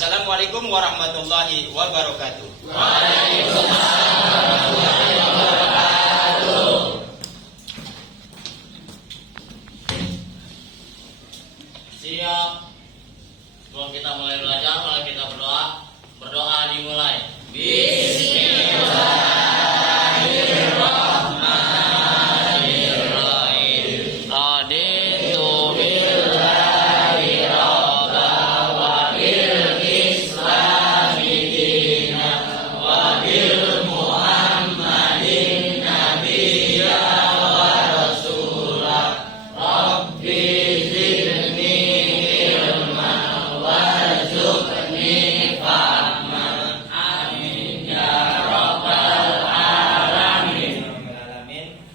Assalamualaikum warahmatullahi wabarakatuh. Siap. Sebelum kita mulai belajar, mari kita berdoa. Berdoa dimulai. Bismillahirrahmanirrahim. Raditu billahi rabban wa bil islami dinan wa bil muhammadin nabiyya wa rasulah. Rabbi zidni ilman warzuqni fahman. Amin ya rabbal alamin.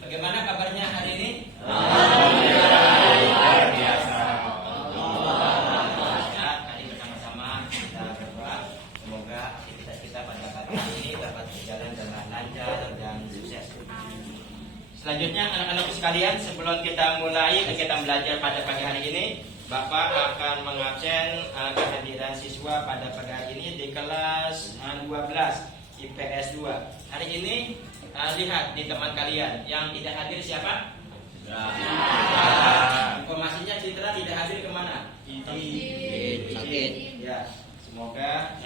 Bagaimana kabarnya hari ini? Luar biasa. Mari bersama-sama kita berdoa semoga aktivitas kita pada pagi ini dapat berjalan dengan lancar dan sukses. Selanjutnya anak-anakku sekalian, sebelum kita mulai kita belajar pada pagi hari ini, Bapak akan mengabsen kehadiran siswa pada pagi hari ini di kelas 12 IPS 2. Hari ini lihat di teman kalian yang tidak hadir siapa? Informasinya Citra tidak hadir kemana? Sakit. Ya, semoga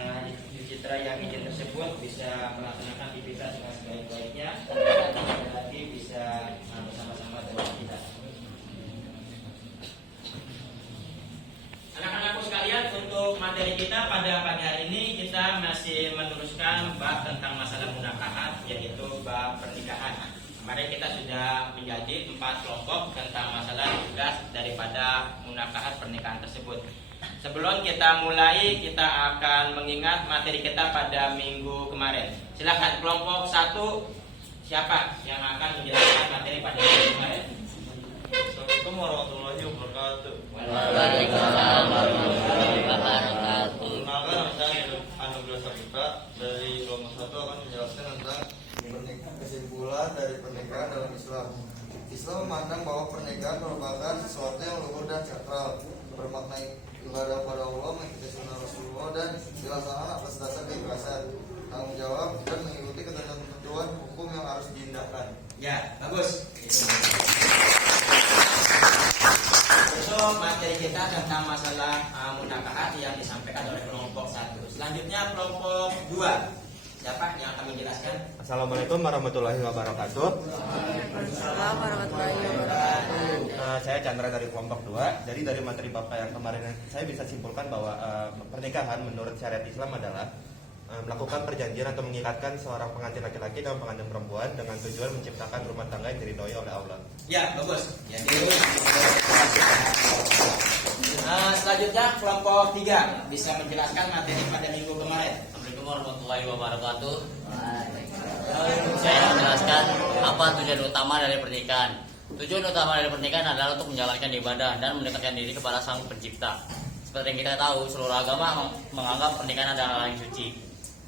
Citra yang izin tersebut bisa melaksanakan aktivitas dengan sebaik-baiknya dan nanti bisa bersama-sama dengan kita. Anak-anakku sekalian, untuk materi kita pada pagi hari ini kita masih meneruskan bab tentang masalah munakahat, yaitu bab pernikahan. Kemarin kita sudah menjadi 4 kelompok tentang masalah tugas daripada munakahat pernikahan tersebut. Sebelum kita mulai, kita akan mengingat materi kita pada minggu kemarin. Silakan kelompok 1, siapa yang akan menjelaskan materi pada minggu kemarin? Assalamualaikum warahmatullahi wabarakatuh. Waalaikumsalam warahmatullahi wabarakatuh. Perkenalkan, saya Anugerah Saputra dari kelompok 1 akan menjelaskan tentang kesimpulan dari pernikahan dalam Islam. Islam memandang bahwa pernikahan merupakan sesuatu yang luhur dan sakral, bermakna ibadah pada Allah, mengikuti sunnah Rasulullah dan dilaksanakan atas dasar keikhlasan, tanggung jawab dan mengikuti ketentuan hukum yang harus diindahkan. Ya, bagus. Untuk materi kita tentang masalah munakahat yang disampaikan oleh kelompok 1. Selanjutnya kelompok 2. Siapa yang akan menjelaskan? Assalamualaikum warahmatullahi wabarakatuh. Assalamualaikum warahmatullahi wabarakatuh. Saya Chandra dari kelompok 2. Jadi dari materi Bapak yang kemarin saya bisa simpulkan bahwa pernikahan menurut syariat Islam adalah melakukan perjanjian atau mengikatkan seorang pengantin laki-laki dan pengantin perempuan dengan tujuan menciptakan rumah tangga yang diridhoi oleh Allah. Ya, bagus. Selanjutnya kelompok 3 bisa menjelaskan materi pada minggu kemarin. Assalamualaikum warahmatullahi wabarakatuh. Saya menjelaskan apa tujuan utama dari pernikahan. Tujuan utama dari pernikahan adalah untuk menjalankan ibadah dan mendekatkan diri kepada Sang Pencipta. Seperti yang kita tahu, seluruh agama menganggap pernikahan adalah hal yang suci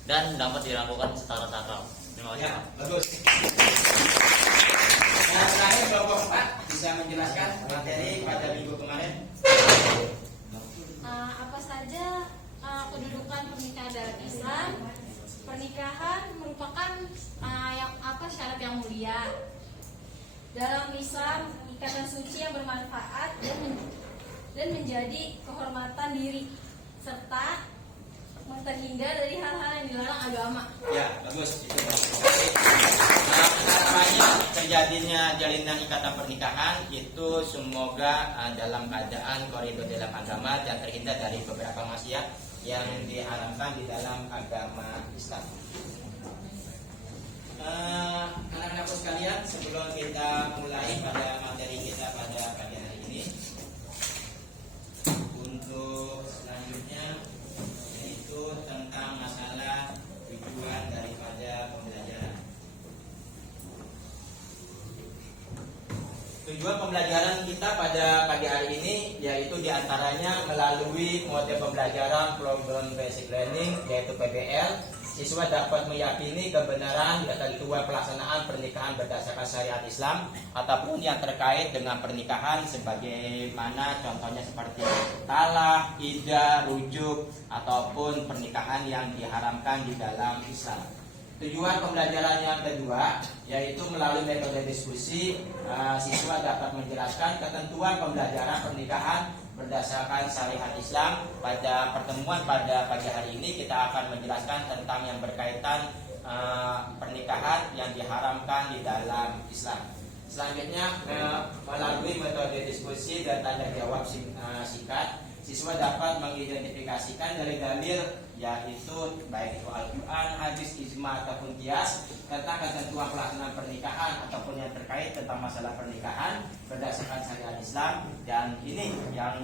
dan dapat dilakukan secara sakral. Terima kasih. Ya, bagus. Terakhir kelompok 4 bisa menjelaskan materi pada minggu kemarin. Apa saja kedudukan pernikahan dalam Islam? Pernikahan merupakan syarat yang mulia. Dalam Islam, ikatan suci yang bermanfaat dan menjadi kehormatan diri serta terhindar dari hal-hal yang dilarang agama. Ya, bagus. Namanya terjadinya jalinan ikatan pernikahan itu semoga dalam keadaan koridor dalam agama dan terhindar dari beberapa maksiat yang diharamkan di dalam agama Islam. Anak-anakku sekalian, sebelum kita mulai pada materi kita pada pagi hari ini, untuk selanjutnya yaitu tentang masalah tujuan daripada pembelajaran. Tujuan pembelajaran kita pada pagi hari ini yaitu diantaranya melalui model pembelajaran program basic learning yaitu PBL, siswa dapat meyakini kebenaran ketentuan pelaksanaan pernikahan berdasarkan syariat Islam ataupun yang terkait dengan pernikahan sebagaimana contohnya seperti talak, iddah, rujuk ataupun pernikahan yang diharamkan di dalam Islam. Tujuan pembelajaran yang kedua yaitu melalui metode diskusi, siswa dapat menjelaskan ketentuan pembelajaran pernikahan berdasarkan syariat Islam. Pada pertemuan pada pagi hari ini kita akan menjelaskan tentang yang berkaitan pernikahan yang diharamkan di dalam Islam. Selanjutnya melalui metode diskusi dan tanya jawab singkat, siswa dapat mengidentifikasikan dalil-dalil yaitu baik itu Al-Quran, hadis, ijma ataupun qiyas tentang ketentuan pelaksanaan pernikahan ataupun yang terkait tentang masalah pernikahan berdasarkan syariat Islam. Dan ini yang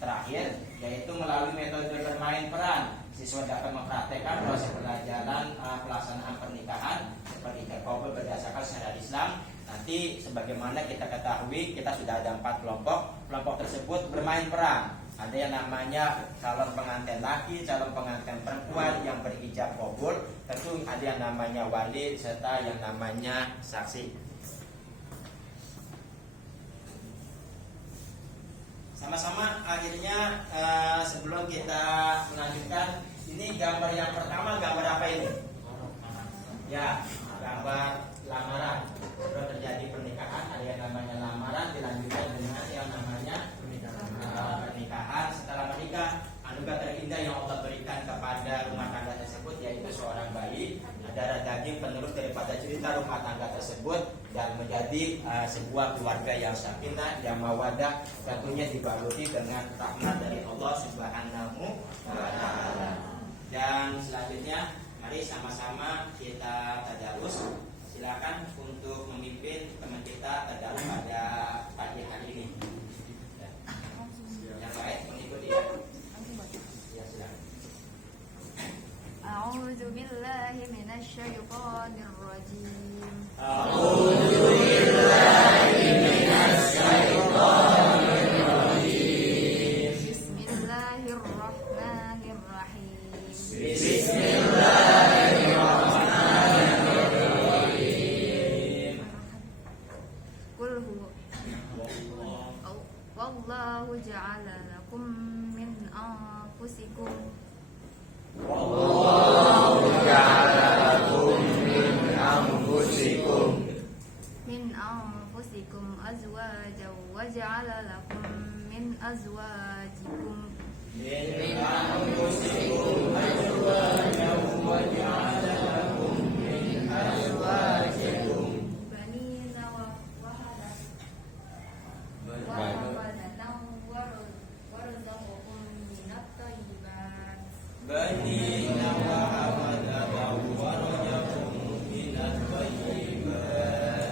terakhir yaitu melalui metode bermain peran, siswa dapat mempraktekkan proses pelajaran pelaksanaan pernikahan seperti terkobol berdasarkan syariat Islam. Nanti sebagaimana kita ketahui kita sudah ada 4 kelompok. Kelompok tersebut bermain peran. Ada yang namanya calon pengantin laki, calon pengantin perempuan yang berijab kabul. Tentu ada yang namanya wali serta yang namanya saksi. Sama-sama akhirnya sebelum kita melanjutkan, ini gambar yang pertama gambar apa ini? Ya, gambar lamaran. Sebelum terjadi pernikahan ada yang namanya lamaran, dilanjutkan dengan yang namanya pernikahan. Setelah menikah, anugerah terindah yang Allah berikan kepada rumah tangga tersebut yaitu seorang bayi, darah daging penerus daripada cerita rumah tangga tersebut dan menjadi sebuah keluarga yang sakinah, yang mawadah, tentunya dibaluti dengan rahmat dari Allah Subhanahu wa taala. Dan selanjutnya mari sama-sama kita tadarus. Silakan untuk memimpin teman kita tadarus pada pagi hari ini. Yang baik mengikuti ya. Ya, silakan. A'udzu billahi minasyaitonir rajim. A'udzu billahi minasyaitonir rajim. Bismillahirrahmanirrahim. Bismillahirrahmanirrahim. Qul huwa wallahu ja'ala lakum min anfusikum Wallahu ja'ala lakum min anfusikum azwajan wa ja'ala lakum min azwajikum Min anfusikum azwajan wa ja'ala lakum min azwajikum banina wa hafadatan wa razaqakum minat thayyibat banina wa hafadatan wa razaqakum minat thayyibat.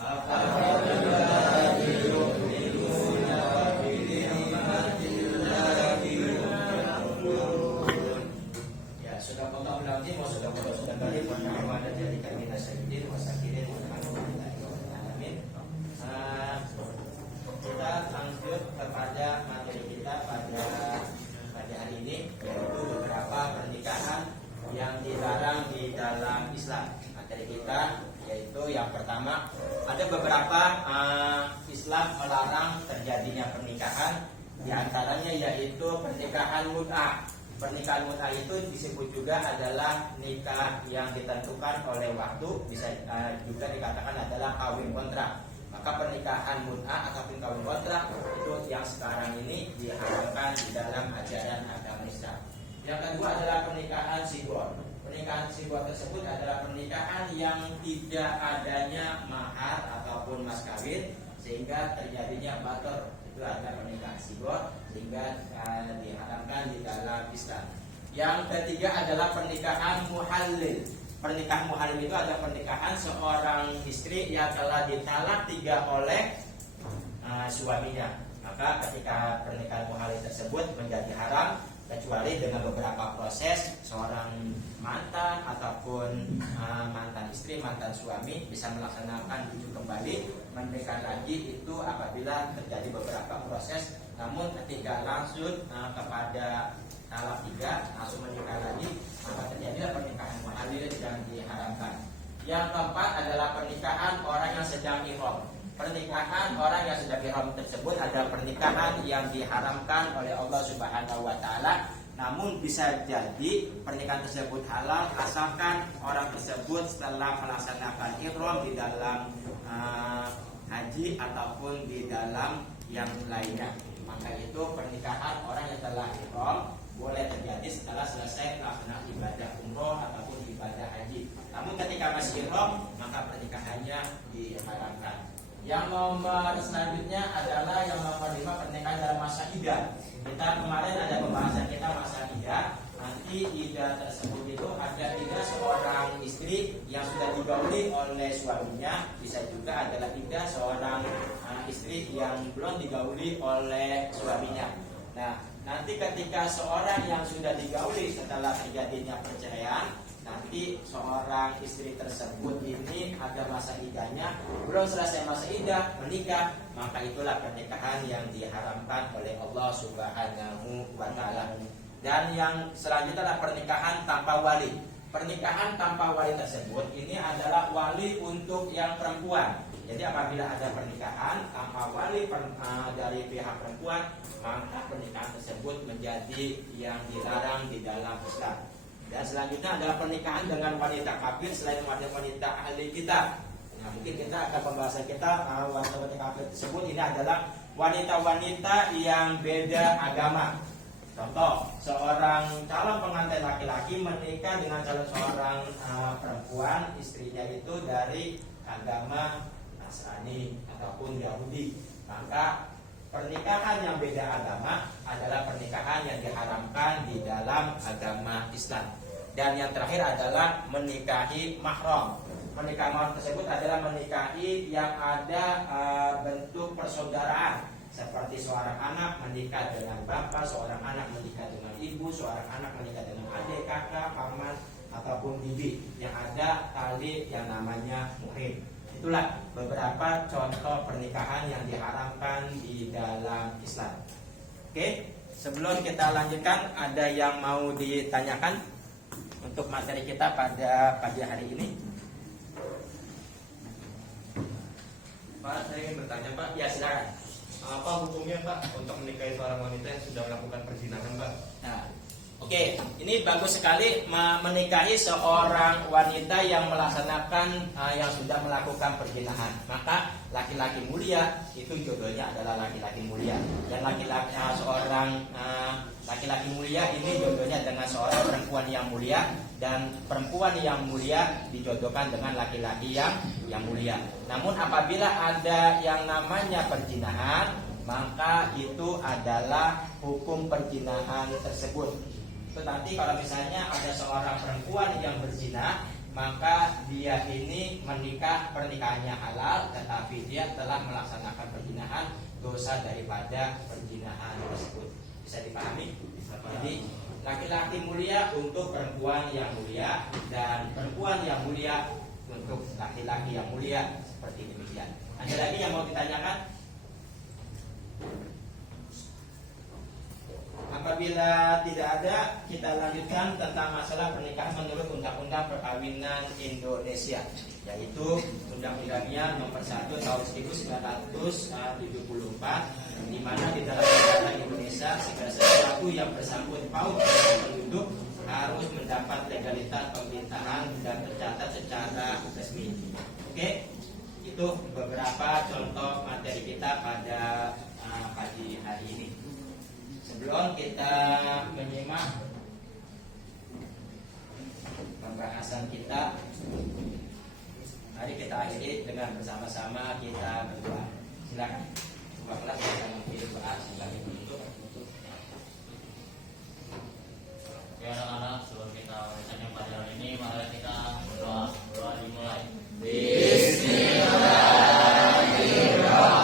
apabil batil yu'minuna wa bi ni'matillahi hum yakfurun. Ya, sudah Allah ulangin, wa sudah Allah sudah balik, wa na'amada jadikan minas syahidin, wa sakirin, wa alamin. Kita lanjut kepada materi kita pada hari ini, yaitu beberapa pernikahan yang dilarang di dalam Islam. Materi kita yaitu yang pertama, ada beberapa Islam melarang terjadinya pernikahan, di antaranya yaitu pernikahan mut'ah. Pernikahan mut'ah itu disebut juga adalah nikah yang ditentukan oleh waktu, bisa juga dikatakan adalah kawin kontrak. Maka pernikahan mut'ah ataupun kawin kontrak itu yang sekarang ini diharamkan di dalam ajaran agama Islam. Yang kedua adalah pernikahan sigor. Pernikahan sigor tersebut adalah pernikahan yang tidak adanya mahar ataupun mas kawin sehingga terjadinya bator. Itu adalah pernikahan sigor sehingga diharamkan di dalam Islam. Yang ketiga adalah pernikahan muhallil. Pernikahan muhallil itu adalah pernikahan seorang istri yang telah ditalak 3 oleh suaminya. Maka ketika pernikahan muhallil tersebut menjadi haram kecuali dengan beberapa proses seorang mantan ataupun mantan istri, mantan suami bisa melaksanakan rujuk kembali menikah lagi itu apabila terjadi beberapa proses. Namun ketika langsung kepada talak 3 langsung menikah lagi, maka terjadilah pernikahan muhalil yang diharamkan. Yang keempat adalah pernikahan orang yang sedang ihram. Pernikahan orang yang sedang ihram tersebut adalah pernikahan yang diharamkan oleh Allah Subhanahu wa taala. Namun bisa jadi pernikahan tersebut halal asalkan orang tersebut setelah melaksanakan ihram di dalam haji ataupun di dalam yang lainnya. Maka itu pernikahan orang yang telah ihram boleh terjadi setelah selesai melaksanakan ibadah umroh ataupun ibadah haji. Namun ketika masih ihram maka pernikahannya diharamkan. Yang nomor selanjutnya adalah yang nomor 5, pernikahan dalam masa iddah. Kita kemarin ada pembahasan kita masa iddah. Nanti iddah tersebut itu ada iddah seorang istri yang sudah digauli oleh suaminya, bisa juga adalah iddah seorang istri yang belum digauli oleh suaminya. Nah, nanti ketika seorang yang sudah digauli setelah terjadinya perceraian, nanti seorang istri tersebut ini ada masa iddahnya, belum selesai masa iddah menikah, maka itulah pernikahan yang diharamkan oleh Allah Subhanahu wa taala. Dan yang selanjutnya adalah pernikahan tanpa wali. Pernikahan tanpa wali tersebut ini adalah wali untuk yang perempuan. Jadi apabila ada pernikahan tanpa wali dari pihak perempuan, maka pernikahan tersebut menjadi yang dilarang di dalam Islam. Dan selanjutnya adalah pernikahan dengan wanita kafir selain wanita ahli kitab. Nah, mungkin kita akan pembahasan kita wanita kafir tersebut ini adalah wanita-wanita yang beda agama. Contoh, seorang calon pengantin laki-laki menikah dengan seorang perempuan, istrinya itu dari agama Nasrani ataupun Yahudi. Maka pernikahan yang beda agama adalah pernikahan yang diharamkan di dalam agama Islam. Dan yang terakhir adalah menikahi mahram. Menikahi mahram tersebut adalah menikahi yang ada bentuk persaudaraan, seperti seorang anak menikah dengan bapak, seorang anak menikah dengan ibu, seorang anak menikah dengan adik, kakak, paman ataupun bibi, yang ada tali yang namanya muhrim. Itulah beberapa contoh pernikahan yang diharamkan di dalam Islam. Oke, sebelum kita lanjutkan, ada yang mau ditanyakan untuk materi kita pada pagi hari ini? Pak, saya ingin bertanya, Pak. Ya, silakan. Apa hukumnya, Pak, untuk menikahi seorang wanita yang sudah melakukan perzinahan, Pak? Nah, oke, ini bagus sekali menikahi seorang wanita yang melaksanakan yang sudah melakukan perzinahan. Maka laki-laki mulia itu jodohnya adalah laki-laki mulia. Dan seorang laki-laki mulia ini jodohnya dengan seorang perempuan yang mulia, dan perempuan yang mulia dijodohkan dengan laki-laki yang mulia. Namun apabila ada yang namanya perzinahan, maka itu adalah hukum perzinahan tersebut. Itu nanti kalau misalnya ada seorang perempuan yang berzina, maka dia ini menikah, pernikahannya halal, tetapi dia telah melaksanakan perzinahan, dosa daripada perzinahan tersebut. Bisa dipahami? Jadi laki-laki mulia untuk perempuan yang mulia, dan perempuan yang mulia untuk laki-laki yang mulia, seperti demikian. Ada lagi yang mau ditanyakan? Apabila tidak ada, kita lanjutkan tentang masalah pernikahan menurut Undang-Undang Perkawinan Indonesia, yaitu Undang-Undangnya nomor 1 tahun 1974, di mana di dalam negara Indonesia segala sesuatu yang bersangkut paut dengan penduduk harus mendapat legalitas pemerintahan dan tercatat secara resmi. Oke, itu beberapa contoh materi kita pada pagi hari ini. Sebelum kita menyimak pembahasan kita, mari kita akhiri dengan bersama-sama kita berdoa. Silakan. Coba kelas kita mengirim doa sebagai penutup. Ya anak-anak, sebelum kita urusan yang pada hari ini, mari kita berdoa. Doa dimulai. Bismillahirrahmanirrahim.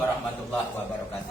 warahmatullahi wabarakatuh.